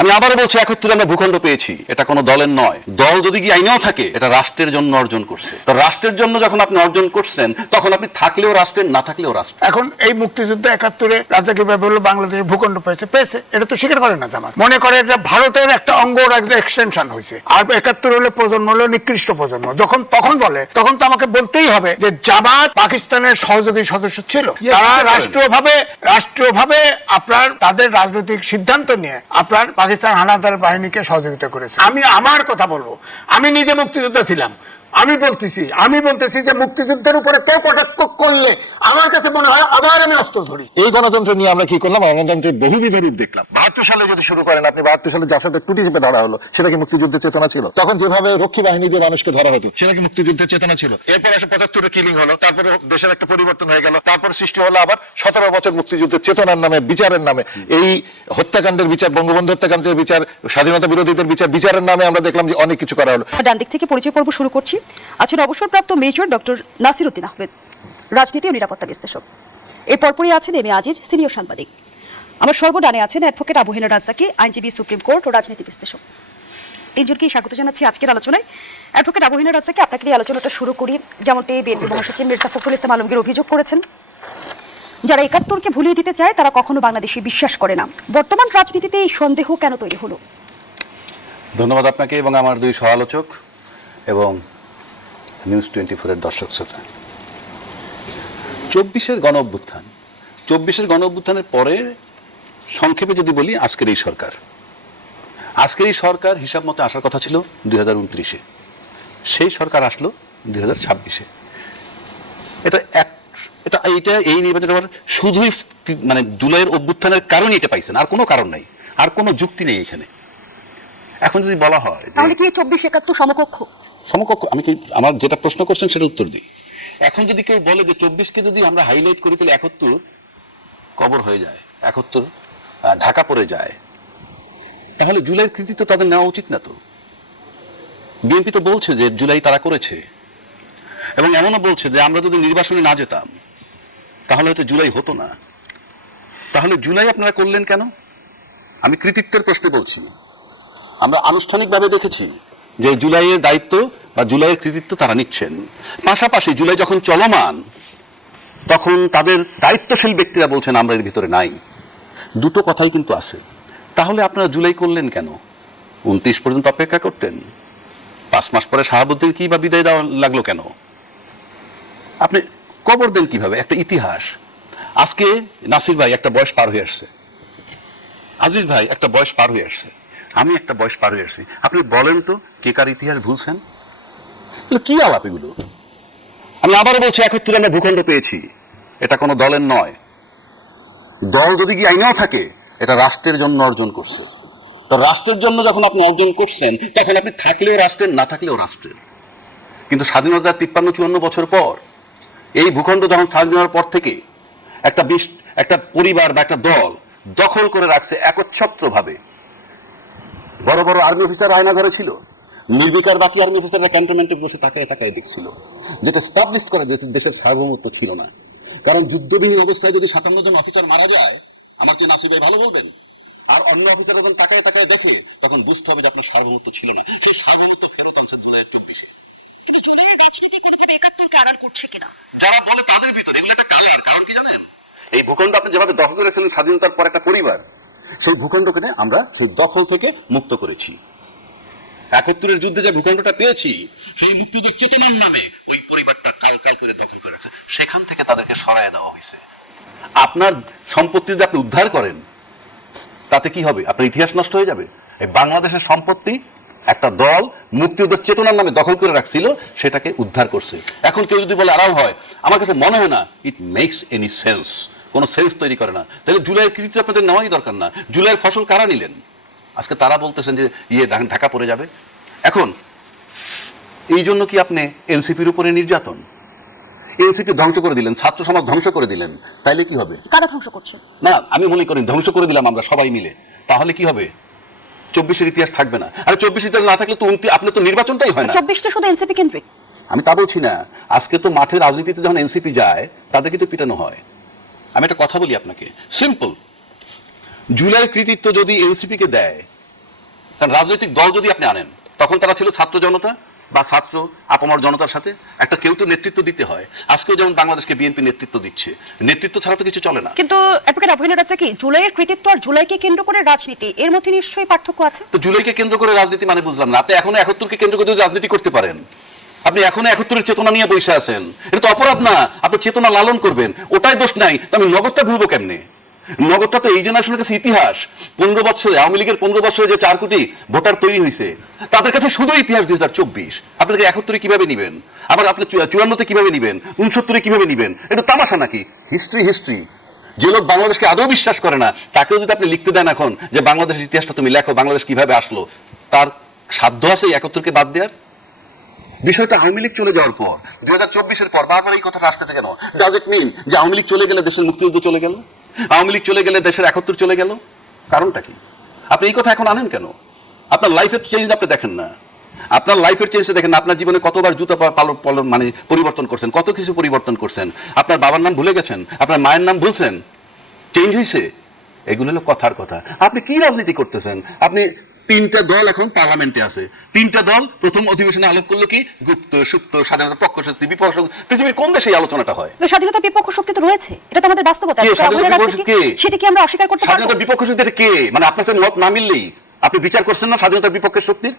আমি আবারও বলছি ৭১ আমরা ভূখণ্ড পেয়েছি, এটা কোনো দলের নয়। দল যদি কি আইনেও থাকে, এটা রাষ্ট্রের জন্য অর্জন করছে। তো রাষ্ট্রের জন্য যখন আপনি অর্জন করছেন, তখন আপনি থাকলেও রাষ্ট্রের, না থাকলেও রাষ্ট্র। এখন এই মুক্তিযুদ্ধ ৭১-এ রাজাকে বলল বাংলাদেশ ভূখণ্ড পেয়েছে, এটা তো স্বীকার করে না জামাত। মনে করে এটা ভারতের একটা অঙ্গ, একটা এক্সটেনশন হয়েছে। আর ৭১ হলে প্রজন্ম হলো নিকৃষ্ট প্রজন্ম। তখন বলে, তখন তো আমাকে বলতেই হবে যে জামাত পাকিস্তানের সহযোগী সদস্য ছিল। তারা রাষ্ট্রীয়ভাবে আপনার তাদের রাজনৈতিক সিদ্ধান্ত নিয়ে আপনার পাকিস্তান হানাদার বাহিনীকে সহযোগিতা করেছে। আমি আমার কথা বলবো, আমি নিজে মুক্তিযোদ্ধা ছিলাম। আমি বলতেছি যে মুক্তিযুদ্ধের উপরে কেউ কটাক্ষ করলে আমার কাছে মনে হয় আবার আমি অস্ত্র ধরি। এই গণতন্ত্র নিয়ে আমরা কি করলাম? গণতন্ত্রের বহুবিধ রূপ দেখলাম। ৭২ সালে যদি শুরু করেন আপনি, ৭২ সালে যার সাথে টুটি চেপে ধরা হলো, সেটা কি মুক্তিযুদ্ধের চেতনা ছিল? তখন যেভাবে রক্ষী বাহিনী দিয়ে মানুষকে ধরা হতো, সেটা কি মুক্তিযুদ্ধের চেতনা ছিল? এরপর ৭৫ কিলিং হলো, তারপরে দেশের একটা পরিবর্তন হয়ে গেল, তারপর সৃষ্টি হলো আবার ১৭ বছর মুক্তিযুদ্ধের চেতনার নামে, বিচারের নামে, এই হত্যাকাণ্ডের বিচার, বঙ্গবন্ধু হত্যাকাণ্ডের বিচার, স্বাধীনতা বিরোধীদের বিচারের নামে আমরা দেখলাম যে অনেক কিছু করা হলো। ডান দিক থেকে পরিচয় পর্ব শুরু করছি। আছেন অবসরপ্রাপ্ত মেজর ডক্টর নাসির উদ্দিন আহমেদ, রাজনীতি ও নিরাপত্তা বিশ্লেষক। এর পরপরই আছেন এম এ আজিজ, সিনিয়র সাংবাদিক। আমার সর্বডানে আছেন অ্যাডভোকেট আবু হেনা রাজ্জাকি, আইনজীবী, সুপ্রিম কোর্ট ও রাজনীতি বিশ্লেষক। তিনজনকেই স্বাগত জানাচ্ছি আজকের আলোচনায়। অ্যাডভোকেট আবু হেনা রাজ্জাকি, আপনাকে দিয়ে আলোচনাটা শুরু করি। যেমনটি বিএনপি মহাসচিব মির্জা ফখরুল ইসলাম আলমগীর অভিযোগ করেছেন, যারা ৭১কে ভুলিয়ে দিতে চায় তারা কখনো বাংলাদেশে বিশ্বাস করে না। বর্তমান রাজনীতিতে এই সন্দেহ কেন তৈরি হলো? ধন্যবাদ আপনাকে এবং আমার দুই সহ-আলোচক এবং নিউজ 24-এর দর্শক শ্রোতা। ২৪-এর গণ অভ্যুত্থানের পরে সংক্ষেপে যদি বলি, আজকের এই সরকার হিসাব মতো আসার কথা ছিল ২০২৯-এ, সেই সরকার আসলো ২০২৬-এ। এই নির্বাচন শুধুই মানে জুলাইয়ের অভ্যুত্থানের কারণে এটা পাইছেন, আর কোনো কারণ নাই, আর কোনো যুক্তি নেই এখানে। এখন যদি বলা হয় তাহলে কি ২৪-৭১ সমকক্ষ? আমি কি আমার যেটা প্রশ্ন করছেন সেটা উত্তর দিই। এখন যদি কেউ বলে যে ২৪-কে যদি আমরা হাইলাইট করি তাহলে ৭১ কবর হয়ে যায়, ৭১ ঢাকা পড়ে যায়, তাহলে জুলাইয়ের কৃতিত্ব তাদের নেওয়া উচিত না? তো বিএনপি তো বলছে যে জুলাই তারা করেছে, এবং এমনও বলছে যে আমরা যদি নির্বাচনে না যেতাম তাহলে হয়তো জুলাই হতো না। তাহলে জুলাই আপনারা করলেন কেন? আমি কৃতিত্বের প্রশ্নে বলছি। আমরা আনুষ্ঠানিকভাবে দেখেছি যে জুলাইয়ের দায়িত্ব বা জুলাইয়ের কৃতিত্ব তারা নিচ্ছেন। পাশাপাশি জুলাই যখন চলমান, তখন তাদের দায়িত্বশীল ব্যক্তিরা বলছেন আমরা এর ভিতরে নাই। দুটো কথাই কিন্তু আছে। তাহলে আপনারা জুলাই করলেন কেন? ২৯ পর্যন্ত অপেক্ষা করতেন। ৫ মাস পরে শাহাবুদ্দিন কি বা বিদায় দেওয়া লাগলো কেন? আপনি কবর দেন কিভাবে একটা ইতিহাস? আজকে নাসির ভাই একটা বয়স পার হয়ে আসছে, আজিজ ভাই একটা বয়স পার হয়ে আসছে, আমি একটা বয়স পার হয়ে আসছি। আপনি বলেন তো কে কার ইতিহাস ভুলছেন? কি আলাপ এগুলো? আমি আবারও বলছি ৭১ আমরা ভূখণ্ড পেয়েছি, এটা কোনো দলের নয়। দল যদি কি আইনেও থাকে, এটা রাষ্ট্রের জন্য অর্জন করছে। তো রাষ্ট্রের জন্য যখন আপনি অর্জন করছেন, তখন আপনি থাকলেও রাষ্ট্রের, না থাকলেও রাষ্ট্রের। কিন্তু স্বাধীনতার ৫৩-৫৪ বছর পর, এই ভূখণ্ড যখন স্বাধীন হওয়ার পর থেকে একটা পরিবার বা একটা দল দখল করে রাখছে একচ্ছত্রভাবে। বড় বড় আর্মি অফিসার আয়নাঘরে ছিল, নির্বিকার বাকি আর্মি অফিসাররা ক্যান্টনমেন্টে বসে তাকায় দেখছিল, যেটা স্টাবলিশ করে দেশের সার্বভৌমত্ব ছিল না। কারণ যুদ্ধবিহীন অবস্থায় যদি ৫৭ জন অফিসার মারা যায়, আমার চেয়ে নাসির ভাই ভালো বলবেন, আর অন্য অফিসার যখন তাকায় দেখে, তখন বুঝতে হবে যে আপনার সার্বভৌমত্ব ছিল না। সেই সার্বভৌমত্ব ফেরত আনছেন জুলাইয়ের ২৪-এ। কিন্তু জুলাইয়ের রাজনীতি কোনোভাবে ৭১কে আড়াল করছে কিনা? যারা বলে তাদের ভিতরে এগুলো একটা কালার। কারণ কি জানেন, এই ভূখণ্ড আপনি যেভাবে দখল করেছিলেন স্বাধীনতার পর একটা পরিবার, সেই ভূখণ্ডকে আমরা সেই দখল থেকে মুক্ত করেছি। ৭১-এর যুদ্ধে যে ভূখণ্ডটা পেয়েছি, সেই মুক্তিযুদ্ধের চেতনার নামে ওই পরিবারটা কাল করে দখল করে আছে, সেখান থেকে তাদেরকে সরায় দেওয়া হয়েছে। আপনার সম্পত্তি যদি আপনি উদ্ধার করেন, তাতে কি হবে? আপনার ইতিহাস নষ্ট হয়ে যাবে। এই বাংলাদেশের সম্পত্তি একটা দল মুক্তিযুদ্ধের চেতনার নামে দখল করে রাখছিল, সেটাকে উদ্ধার করছে। এখন কেউ যদি বলে আড়াল হয়, আমার কাছে মনে হয় না ইট মেক্স এনি সেন্স, কোনো সেন্স তৈরি করে না। তাহলে জুলাইয়ের কৃতিত্ব আপনাদের নেওয়াই দরকার না। জুলাইয়ের ফসল কারা নিলেন? আজকে তারা বলতেছেন যে ঢাকা পড়ে যাবে। এখন এই জন্য কি আপনি এনসিপির উপরে নির্যাতন? এনসিপি ধ্বংস করে দিলেন, ছাত্র সমাজ ধ্বংস করে দিলেন, তাইলে কি হবে? কারা ধ্বংস করছে? না, আমি মনে করি ধ্বংস করে দিলাম আমরা সবাই মিলে, তাহলে কি হবে? ২৪-এর ইতিহাস থাকবে না। আর ২৪ ইতিহাস না থাকলে তো আপনার তো নির্বাচনটাই হয় না। ২৪টা শুধু এনসিপি কেন্দ্রিক। আমি তা বলছি না। আজকে তো মাঠে রাজনীতিতে যখন এনসিপি যায়, তাদেরকে তো পিটানো হয়। আমি একটা কথা বলি আপনাকে, সিম্পল। জুলাই কৃতিত্ব যদি এনসিপি কে দেয়, কারণ রাজনৈতিক দল যদি আপনি আনেন, তখন তারা ছিল ছাত্র জনতা বা ছাত্র আপামর জনতার সাথে একটা কেউ তো নেতৃত্ব দিতে হয়। আজকেও যেমন বাংলাদেশকে বিএনপি নেতৃত্ব দিচ্ছে, নেতৃত্ব ছাড়া তো কিছু চলে না। কিন্তু অ্যাডভোকেট আবু হেনা রাজ্জাকি, জুলাইয়ের কৃতিত্ব আর জুলাইকে কেন্দ্র করে রাজনীতি, এর মধ্যে নিশ্চয়ই পার্থক্য আছে। তো জুলাইকে কেন্দ্র করে রাজনীতি মানে বুঝলাম না। আপনি এখনো 71কে কেন্দ্র করে যদি রাজনীতি করতে পারেন, আপনি এখনো 71-এর চেতনা নিয়ে বসে আছেন, এটা তো অপরাধ না। আপনি চেতনা লালন করবেন, ওটাই দোষ নাই। তো আমি নগদটা ভুলবো কেমনে? নগদটা তো এই জেনারেশনের কাছে ইতিহাস। 15 বছরে আওয়ামী লীগের 15 বছরে যে 4 কোটি ভোটার তৈরি হয়েছে, তাদের কাছে শুধু ইতিহাস 2024। আপনাদেরকে 71-এ কিভাবে নিবেন, আবার আপনি 54-তে কিভাবে নিবেন, 69-এ কিভাবে নিবেন? এটা তামাশা নাকি? হিস্ট্রি। যে লোক বাংলাদেশকে আদৌ বিশ্বাস করে না, তাকেও যদি আপনি লিখতে দেন এখন যে বাংলাদেশের ইতিহাসটা তুমি লেখো, বাংলাদেশ কিভাবে আসলো, তার সাধ্য আছে 71-কে বাদ দেওয়ার? বিষয়টা আওয়ামী লীগ চলে যাওয়ার পর, 2024-এর পর বারবার এই কথাটা আসতেছে কেন? ডাজ ইট মিন যে আওয়ামী লীগ চলে গেলে দেশের মুক্তিযুদ্ধ চলে গেল, আওয়ামী লীগ চলে গেলে দেশের 71 চলে গেল? কারণটা কি? আপনি এই কথা এখন আনেন কেন? আপনার লাইফের চেঞ্জ আপনি দেখেন না। আপনার লাইফের চেঞ্জ দেখেন না। আপনার জীবনে কতবার জুতা মানে পরিবর্তন করছেন, কত কিছু পরিবর্তন করছেন। আপনার বাবার নাম ভুলে গেছেন, আপনার মায়ের নাম ভুলছেন, চেঞ্জ হয়েছে। এগুলো হলো কথার কথা। আপনি কি রাজনীতি করতেছেন? আপনি 3টা দল এখন পার্লামেন্টে আছে। 3টা দল প্রথম অধিবেশনে আলোপ করলো কি? গুপ্ত সুপ্ত, স্বাধীনতা পক্ষ শক্তি, বিপক্ষ শক্তি। পৃথিবীর কোন দেশে এই আলোচনাটা হয়? স্বাধীনতার বিপক্ষ শক্তি তো রয়েছে, এটা তো আমাদের বাস্তবতা। কে স্বাধীনতার বিপক্ষ শক্তি? সেটা কি আমরা অস্বীকার করতে পারবো? স্বাধীনতার বিপক্ষ শক্তি এটা কে? মানে আপনার সাথে মত না মিললেই আপনি বিচার করছেন না স্বাধীনতার বিপক্ষের শক্তির?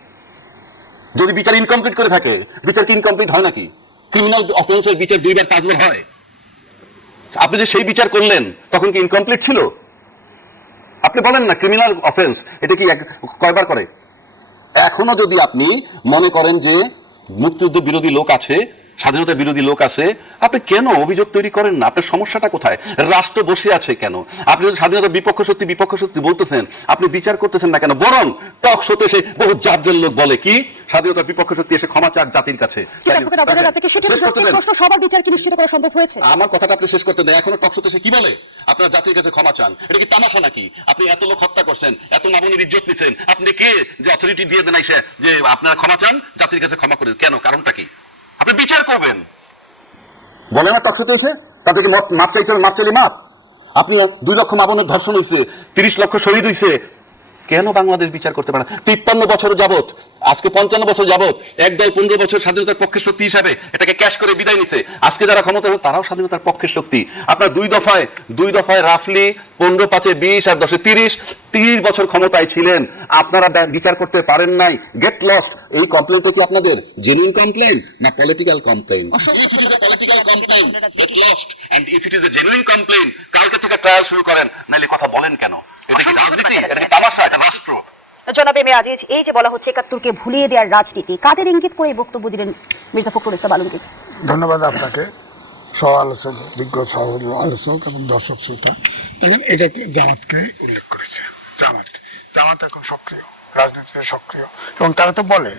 যদি বিচার ইনকমপ্লিট করে থাকে, বিচার কি ইনকমপ্লিট হয় নাকি? ক্রিমিনাল অফেন্সের বিচার 2বার 5বার হয়। আপনি যে সেই বিচার করলেন, তখন কি ইনকমপ্লিট ছিল? আপনি বলেন না ক্রিমিনাল অফেন্স এটা কি কয়বার করে? এখনো যদি আপনি মনে করেন যে মুক্তিযুদ্ধ বিরোধী লোক আছে, স্বাধীনতা বিরোধী লোক আছে, আপনি কেন অভিযোগ তৈরি করেন না? আপনার সমস্যাটা কোথায়? রাষ্ট্র বসে আছে কেন? আপনি যদি স্বাধীনতার বিপক্ষ শক্তি বলতেছেন, আপনি বিচার করতেছেন না কেন? বরং টক শোতে এসে বহু জাতদের লোক বলে কি স্বাধীনতার বিপক্ষ শক্তি এসে ক্ষমা চাক জাতির কাছে। সবার বিচার কি নিশ্চিত করা সম্ভব হয়েছে? আমার কথাটা আপনি শেষ করতে দেন। এখনো টক শোতে এসে কি বলে আপনারা জাতির কাছে ক্ষমা চান? এটা কি তামাশা নাকি? আপনি এত লোক হত্যা করছেন, এত মামুনের ইজ্জত নিছেন, আপনি কে যে অথরিটি দিয়ে দেন এসে যে আপনারা ক্ষমা চান, জাতির কাছে ক্ষমা করে? কেন? কারণটা কি? আপনি বিচার করবেন। বলে না টকশোতে এসে তাদেরকে মাপ চাইতে হবে, মাপ চাইলে মাপ। আপনি 2 লক্ষ মামুনের ধর্ষণ হয়েছে, 30 লক্ষ শহীদ হয়েছে, কেন বাংলাদেশ বিচার করতে পারে না? 53 বছর যাবত, আজকে 55 বছর যাবত একদল 15 বছর স্বাধীনতার পক্ষের শক্তি হিসাবে এটাকে ক্যাশ করে বিদায় নিছে। আজকে যারা ক্ষমতা আছে তারাও স্বাধীনতার পক্ষের শক্তি। আপনার 2 দফায় রাফলি 15 5 20 আর 10 30 বছর ক্ষমতায় ছিলেন, আপনারা বিচার করতে পারেন নাই। Get lost. এই কমপ্লেইনটা কি আপনাদের জেনুইন কমপ্লেইন না political complaint? If it is a political complaint, get lost. And if it is a genuine complaint, কালকে থেকে ট্রায়াল শুরু করেন, নাইলে কথা বলেন কেন? এটা কি রাজনীতি? এটা কি তামাশা? এটা রাষ্ট্র। জনাব এম এ আজিজ, এই যে বলা হচ্ছে 71কে ভুলিয়ে দেওয়ার রাজনীতি, কাদের ইঙ্গিত করে এই বক্তব্য দিলেন মির্জা ফখরুল ইসলাম আলমগীর? ধন্যবাদ আপনাকে, সহ আলোচক, বিজ্ঞ সহ আলোচক এবং দর্শক শ্রোতা। দেখেন, এটাকে জামাতকে উল্লেখ করেছে। জামাত এখন সক্রিয়, রাজনীতিতে সক্রিয়, এবং তারা তো বলে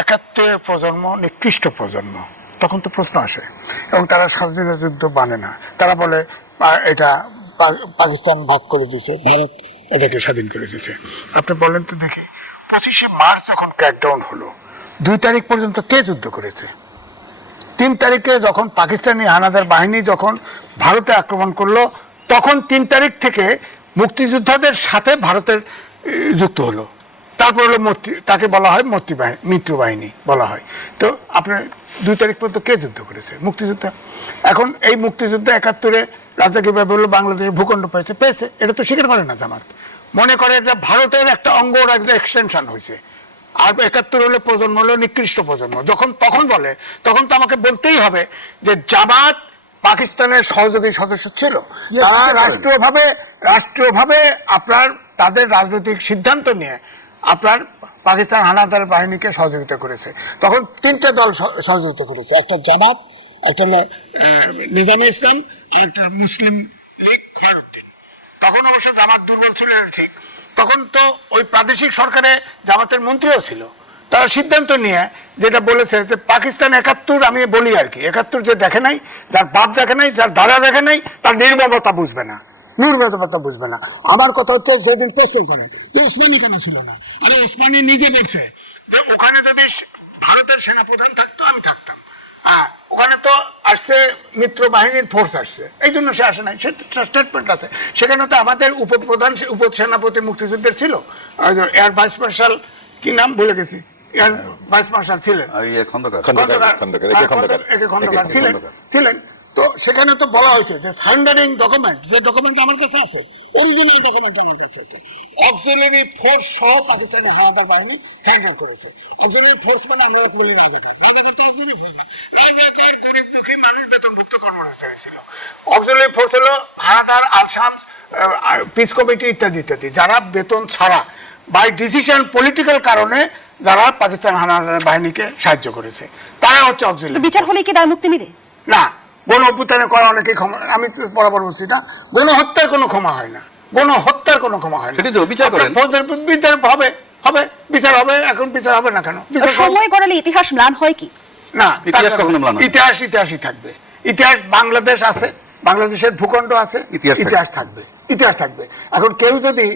71-এর প্রজন্ম নিকৃষ্ট প্রজন্ম। তখন তো প্রশ্ন আসে, এবং তারা স্বাধীনতা যুদ্ধ মানে না। তারা বলে এটা পাকিস্তান ভাগ করে দিয়েছে, ভারত এটাকে স্বাধীন করে দিয়েছে। আপনি বলেন তো দেখি, 25শে মার্চ যখন ক্র্যাকডাউন হলো, 2 তারিখ পর্যন্ত কে যুদ্ধ করেছে? 3 তারিখে যখন পাকিস্তানি হানাদার বাহিনী যখন ভারতে আক্রমণ করলো, তখন 3 তারিখ থেকে মুক্তিযোদ্ধাদের সাথে ভারতের যুক্ত হলো। তারপর হলো তাকে বলা হয় মিত্র বাহিনী বলা হয়। তো আপনার 2 তারিখ পর্যন্ত কে যুদ্ধ করেছে? মুক্তিযোদ্ধা। এখন এই মুক্তিযুদ্ধ 71-এ রাজাকে বললো বাংলাদেশে ভূখণ্ড পেয়েছে, এটা তো স্বীকার করে না জামাত। মনে করে এটা ভারতের একটা অঙ্গ, একটা এক্সটেনশন হয়েছে। আর 71 হলে প্রজন্ম হলো নিকৃষ্ট প্রজন্ম। তখন বলে, তখন তো আমাকে বলতেই হবে যে জামাত পাকিস্তানের সহযোগী সদস্য ছিল। তারা রাষ্ট্রীয়ভাবে আপনার তাদের রাজনৈতিক সিদ্ধান্ত নিয়ে আপনার পাকিস্তান হানাদার বাহিনীকে সহযোগিতা করেছে। তখন 3টে দল সহযোগিতা করেছে, একটা জামাত, একটা নিজামে ইসলাম, একটা মুসলিম লীগ। তখন অবশ্য জামাত দুর্বল ছিল, ঠিক। তখন তো ওই প্রাদেশিক সরকারে জামাতের মন্ত্রীও ছিল। তারা সিদ্ধান্ত নিয়ে যেটা বলেছে যে পাকিস্তান 71, আমি বলি আর কি, 71 যে দেখে নাই, যার বাপ দেখে নাই, যার দাদা দেখে নাই, তার নির্মমতা বুঝবে না। আমার কথা হচ্ছে, সেদিন প্রশ্ন করে যে ওসমানী কেন ছিল না? আরে ওসমানী নিজে বলছে যে ওখানে যদি ভারতের সেনাপ্রধান থাকতো আমি থাকতাম। ওখানে তো আসছে মিত্র বাহিনীর ফোর্স আসছে, এই জন্য সে আসে নাই। সে স্টেটমেন্ট আছে। সেখানে তো আমাদের উপপ্রধান, উপসেনাপতি মুক্তিযুদ্ধের ছিল, এয়ার ভাইস মার্শাল কি নাম ভুলে গেছি, ইয়ার ভাইস মার্শাল ছিলেন, খন্দকার খন্দকার ছিলেন। তো সেখানে তো বলা হয়েছে যে সারেন্ডারিং ডকুমেন্ট, যে ডকুমেন্ট আমার কাছে আছে, অরিজিনাল ডকুমেন্ট আমার কাছে আছে, অক্সিলারি ফোর্স সহ পাকিস্তানের হানাদার বাহিনী সারেন্ডার করেছে। অক্সিলারি ফোর্স মানে আমরা বলি রাজাকার, রাজাকার তো অক্সিলারি ফোর্স না, রাজাকার গরিব দুঃখী মানুষ বেতনভুক্ত কর্মচারী ছিল। অক্সিলারি ফোর্স হলো হানাদার, আল-শামস, পিস কমিটি ইত্যাদি ইত্যাদি, যারা বেতন ছাড়া বাই ডিসিশন পলিটিক্যাল কারণে যারা পাকিস্তান হানাদার বাহিনীকে সাহায্য করেছে, তারা হচ্ছে অক্সিলারি। বিচার হলে কি দায় মুক্তি মিলে না, গণ অভ্যুত্থানে করা অনেকে ক্ষমা, আমি তো বরাবর বলছি না, গণহত্যার কোনো ক্ষমা হয় না, গণহত্যার কোনো ক্ষমা হয় না। সেটাই তো, বিচার করেন। বিচার হবে, হবে বিচার হবে, এখন বিচার হবে না কেন? বিচার সময় গড়ালে ইতিহাস ম্লান হয় কি? না, ইতিহাস কখনো ম্লান হয় না। ইতিহাস ইতিহাসই থাকবে। ইতিহাস, বাংলাদেশ আছে, বাংলাদেশের ভূখণ্ড আছে, ইতিহাস থাকবে, ইতিহাস থাকবে। এখন কেউ যদি,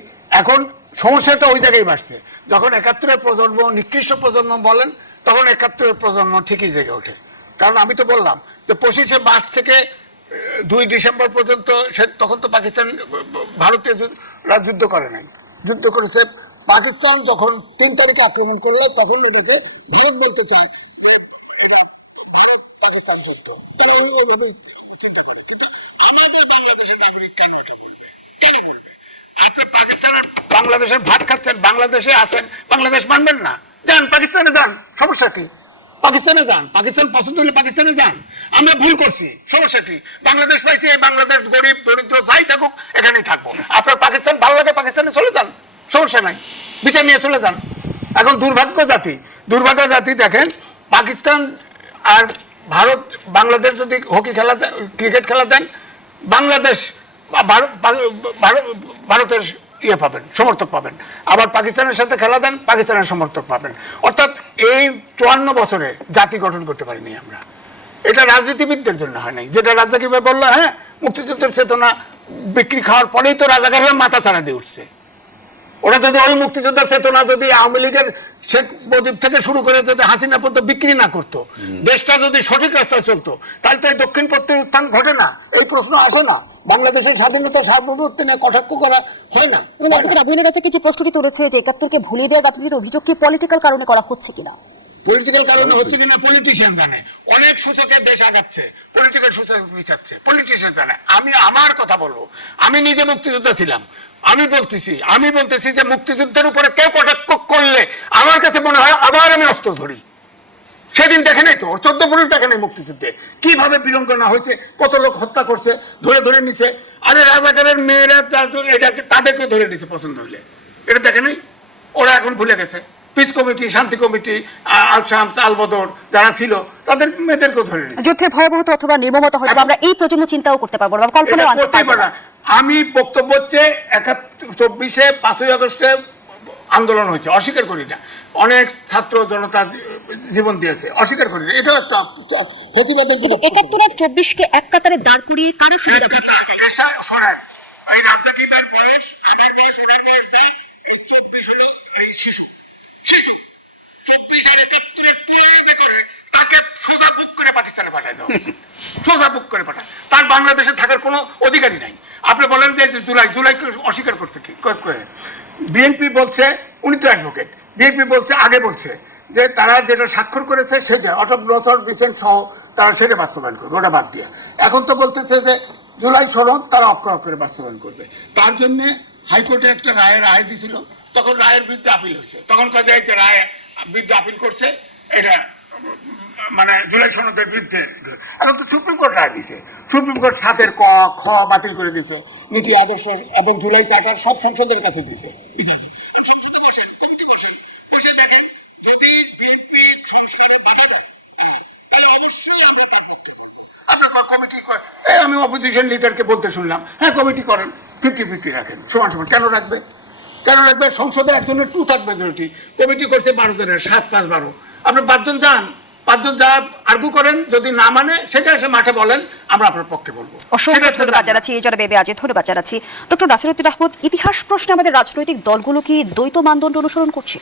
এখন সমস্যাটা ওই জায়গায় বাড়ছে, যখন 71-এর প্রজন্ম নিকৃষ্ট প্রজন্ম বলেন, তখন 71-এর প্রজন্ম ঠিকই জেগে ওঠে। কারণ আমি তো বললাম যে 25শে মার্চ থেকে 2 ডিসেম্বর পর্যন্ত তখন তো পাকিস্তান ভারতীয় যুদ্ধ করে নাই, যুদ্ধ করেছে পাকিস্তান। যখন 3 তারিখে আক্রমণ করলো, তখন এটাকে ভারত বলতে চায় যে এটা ভারত পাকিস্তান যুদ্ধ, তারা ওইভাবেই চিন্তা করে। কিন্তু আমাদের বাংলাদেশের নাগরিক কেন এটা বলবে? কেন বলবে? আপনি পাকিস্তানের, বাংলাদেশের ভাত খাচ্ছেন, বাংলাদেশে আছেন, বাংলাদেশ মানবেন না, যান পাকিস্তানে যান, সমস্যা কি? পাকিস্তানে যান, পাকিস্তান পছন্দ হলে পাকিস্তানে যান। আমরা ভুল করছি, সমস্যা কি? বাংলাদেশ পাইছি, এই বাংলাদেশ গরিব দরিদ্র যাই থাকুক এখানেই থাকবো। আপনার পাকিস্তান ভালো লাগে, পাকিস্তানে চলে যান, সমস্যা নাই, বিচার নিয়ে চলে যান। এখন দুর্ভাগ্য জাতি দেখেন, পাকিস্তান আর ভারত, বাংলাদেশ যদি হকি খেলা দেন, ক্রিকেট খেলা দেন, বাংলাদেশ ভারতের ইয়ে পাবেন, সমর্থক পাবেন। আবার পাকিস্তানের সাথে খেলা দেন, পাকিস্তানের সমর্থক পাবেন। অর্থাৎ এই 54 বছরে জাতি গঠন করতে পারিনি আমরা। এটা রাজনীতিবিদদের জন্য হয় নাই, যেটা রাজা কিভাবে বললো, হ্যাঁ মুক্তিযুদ্ধের চেতনা বিক্রি খাওয়ার পরেই তো রাজাকাররা মাথা ছাড়া দিয়ে উঠছে। ওরা যদি ওই মুক্তিযোদ্ধার চেতনা যদি আওয়ামী লীগের শেখ মুজিব থেকে শুরু করে যদি হাসিনা পর্যন্ত বিক্রি না করতো, দেশটা যদি সঠিক রাস্তায় চলতো, তাহলে তো এই দক্ষিণ পথের উত্থান ঘটে না, এই প্রশ্ন আসে না, বাংলাদেশের স্বাধীনতা সার্বভৌমত্ব নিয়ে কটাক্ষ করা হয় না। আবুনের কাছে কি যে প্রশ্নটি তুলেছে যে 71-কে ভুলিয়ে দেওয়ার রাজনীতির অভিযোগ কি পলিটিক্যাল কারণে করা হচ্ছে কিনা? পলিটিক্যাল কারণে হচ্ছে কিনা পলিটিশিয়ান জানে, অনেক সূচকে দেশ আগাচ্ছে, পলিটিক্যাল সূচক পিছাচ্ছে, পলিটিশিয়ান জানে। আমি আমার কথা বলবো, আমি নিজে মুক্তিযোদ্ধা ছিলাম, আমি বলতেছি যে মুক্তিযুদ্ধের উপরে কেউ কটাক্ষ করলে আমার কাছে মনে হয় আবার আমি অস্ত্র ধরি। সেদিন দেখে নাই তো, 14 পুরুষ দেখে নাই মুক্তিযুদ্ধে কিভাবে বিড়ম্বনা হয়েছে, কত লোক হত্যা করছে, ধরে নিছে। আরে রাজাকারের মেয়েরা এটাকে তাদেরকে ধরে নিছে পছন্দ হইলে, এটা দেখে নাই। ওরা এখন ভুলে গেছে, পিস কমিটি, শান্তি কমিটি, আল-শামস, আল-বদর যারা ছিল, তাদের মেয়েদেরকেও ধরে নিছে। যুদ্ধের ভয়াবহতা অথবা নির্মমতা হয়তো আমরা এই প্রজন্ম চিন্তাও করতে পারবো না, কল্পনাও আনতে পারবো না। আমি বক্তব্য হচ্ছে 24-এ 5ই আগস্টে আন্দোলন হয়েছে, অস্বীকার করি না, অনেক ছাত্র জনতা জীবন দিয়েছে, অস্বীকার করি না, এটা একটা ফেসিবাদের 71 আর 24-কে এক কাতারে দাঁড় করিয়ে কারো সুবিধা এই রাজ্জাকিদের বয়স, আমার বয়স, ওনার বয়স যাই, এই 24 হলো এই শিশু 24 আর 71-এর তুলনা করে তাকে সোজা বুক করে পাকিস্তানে পাঠায় দাও, সোজা বুক করে পাঠায়, তার বাংলাদেশে থাকার কোনো অধিকারই নাই। আপনি বলেন যে জুলাই অস্বীকার করছে কি করে? বিএনপি বলছে, উনি তো অ্যাডভোকেট, বিএনপি বলছে, আগে বলছে যে তারা যেটা স্বাক্ষর করেছে সেটা অটক নসর বিসেন সহ তারা সেটা বাস্তবায়ন করবে, ওটা বাদ দিয়ে। এখন তো বলতেছে যে জুলাই সনদ তারা অক্ষরে বাস্তবায়ন করবে। তার জন্য হাইকোর্টে একটা রায় দিছিল, তখন রায়ের বিরুদ্ধে আপিল হয়েছে, তখন কাজে রায় বিরুদ্ধে আপিল করছে, এটা মানে জুলাই সনদের বিরুদ্ধে। এখন তো সুপ্রিম কোর্ট রায় দিছে, সুপ্রিম কোর্ট 7-এর ক খ বাতিল করে দিছে, নীতি আদর্শ এবং জুলাই চার্টার সব সংসদের কাছে দিছে। আমি অপোজিশন লিডারকে বলতে শুনলাম, হ্যাঁ কমিটি করেন, 50-50 রাখেন, সমান কেন রাখবে? সংসদে একজনের 2 থাকবে মেজরিটি, কমিটি করছে 12 জনের, 7-5-12, আপনি 5 জন যান, 5 জন যা আর্গু করেন, যদি না মানে সেটা এসে মাঠে বলেন, আমরা আপনার পক্ষে বলবো। অসংখ্য ধন্যবাদ জানাচ্ছি, এই জন্য ধন্যবাদ জানাচ্ছি। ডক্টর নাসিরউদ্দিন আহমদ, ইতিহাস প্রশ্নে আমাদের রাজনৈতিক দলগুলো কি দ্বৈত মানদণ্ড অনুসরণ করছে?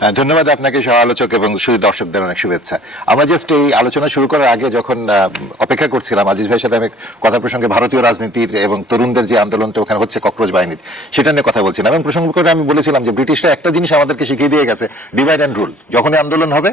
ধন্যবাদ আপনাকে সহ আলোচক এবং শুধু দর্শকদের অনেক শুভেচ্ছা। আমরা জাস্ট এই আলোচনা শুরু করার আগে যখন অপেক্ষা করছিলাম আজিজ ভাইয়ের সাথে আমি কথা প্রসঙ্গে ভারতীয় রাজনীতির এবং তরুণদের যে আন্দোলনটা ওখানে হচ্ছে ককরোচ বাহিনীর সেটা নিয়ে কথা বলছিলাম এবং প্রসঙ্গ করে আমি বলেছিলাম যে ব্রিটিশরা একটা জিনিস আমাদেরকে শিখিয়ে দিয়ে গেছে, ডিভাইড অ্যান্ড রুল। যখনই আন্দোলন হবে